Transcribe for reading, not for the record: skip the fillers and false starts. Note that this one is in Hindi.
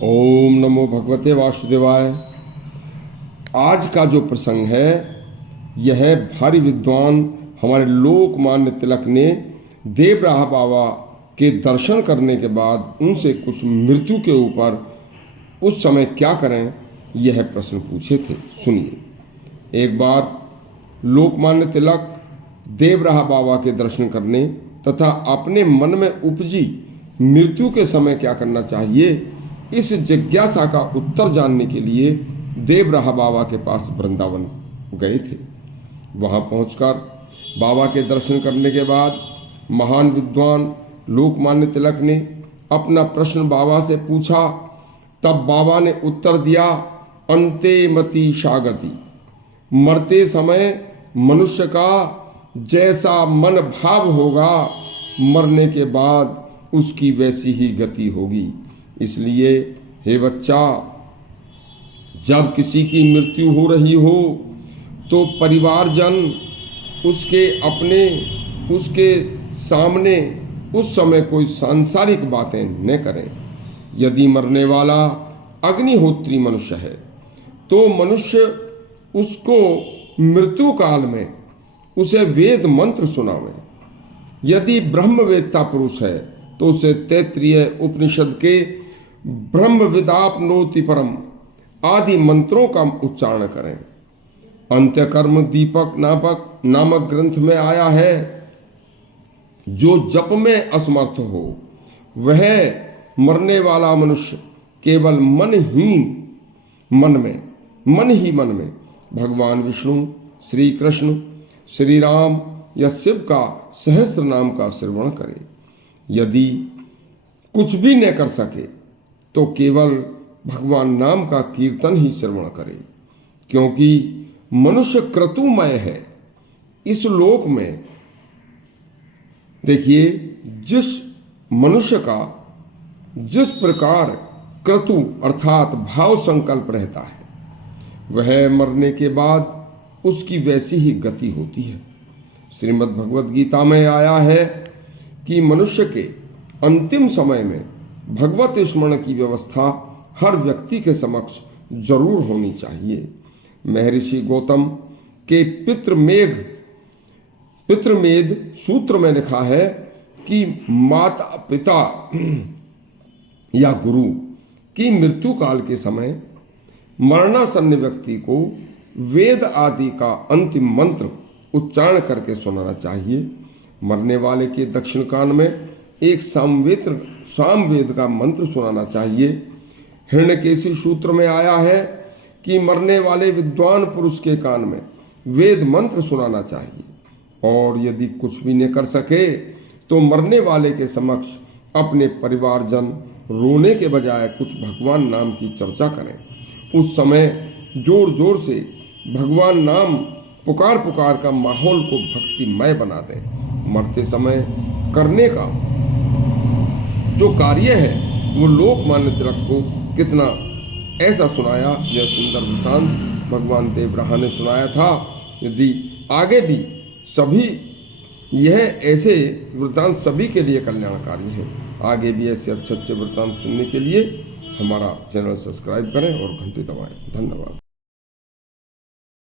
ओम नमो भगवते वासुदेवाय। आज का जो प्रसंग है यह भारी विद्वान हमारे लोकमान्य तिलक ने देवराहा बाबा के दर्शन करने के बाद उनसे कुछ मृत्यु के ऊपर उस समय क्या करें यह प्रश्न पूछे थे। सुनिए। एक बार लोकमान्य तिलक देवराहा बाबा के दर्शन करने तथा अपने मन में उपजी मृत्यु के समय क्या करना चाहिए इस जिज्ञासा का उत्तर जानने के लिए देवराहा बाबा के पास वृंदावन गए थे। वहां पहुंचकर बाबा के दर्शन करने के बाद महान विद्वान लोकमान्य तिलक ने अपना प्रश्न बाबा से पूछा। तब बाबा ने उत्तर दिया, अंते मति शागति। मरते समय मनुष्य का जैसा मन भाव होगा मरने के बाद उसकी वैसी ही गति होगी। इसलिए हे बच्चा, जब किसी की मृत्यु हो रही हो तो परिवारजन उसके अपने उसके सामने उस समय कोई सांसारिक बातें न करें। यदि मरने वाला अग्निहोत्री मनुष्य है तो मनुष्य उसको मृत्यु काल में उसे वेद मंत्र सुनावे। यदि ब्रह्मवेत्ता पुरुष है तो उसे तैत्तिरीय उपनिषद के ब्रह्मविदाप्नोति परम आदि मंत्रों का उच्चारण करें। अंत्यकर्म दीपक नामक ग्रंथ में आया है, जो जप में असमर्थ हो वह मरने वाला मनुष्य केवल मन ही मन में भगवान विष्णु, श्री कृष्ण, श्री राम या शिव का सहस्त्र नाम का श्रवण करे। यदि कुछ भी न कर सके तो केवल भगवान नाम का कीर्तन ही श्रवण करे, क्योंकि मनुष्य क्रतुमय है। इस लोक में देखिए, जिस मनुष्य का जिस प्रकार क्रतु अर्थात भाव संकल्प रहता है वह मरने के बाद उसकी वैसी ही गति होती है। श्रीमद् भगवद गीता में आया है कि मनुष्य के अंतिम समय में भगवत स्मरण की व्यवस्था हर व्यक्ति के समक्ष जरूर होनी चाहिए। महर्षि गौतम के पितृमेध सूत्र में लिखा है कि माता पिता या गुरु की मृत्यु काल के समय मरणासन्न व्यक्ति को वेद आदि का अंतिम मंत्र उच्चारण करके सुनाना चाहिए। मरने वाले के दक्षिण कान में एक सामवेद का मंत्र सुनाना चाहिए। हिरण्यकेशी सूत्र में आया है कि मरने वाले विद्वान पुरुष के कान में वेद मंत्र सुनाना चाहिए, और यदि कुछ भी न कर सके तो मरने वाले के समक्ष अपने परिवारजन रोने के बजाय कुछ भगवान नाम की चर्चा करें। उस समय जोर जोर से भगवान नाम पुकार का माहौल को भक्तिमय बना दें। मरते समय करने का जो कार्य है वो लोकमान्य तिलक को कितना ऐसा सुनाया, यह सुंदर वृत्तांत भगवान देवराहा ने सुनाया था। यदि आगे भी सभी यह ऐसे वृत्तांत सभी के लिए कल्याणकारी है। आगे भी ऐसे अच्छे वृत्तांत सुनने के लिए हमारा चैनल सब्सक्राइब करें और घंटी दबाएं। धन्यवाद।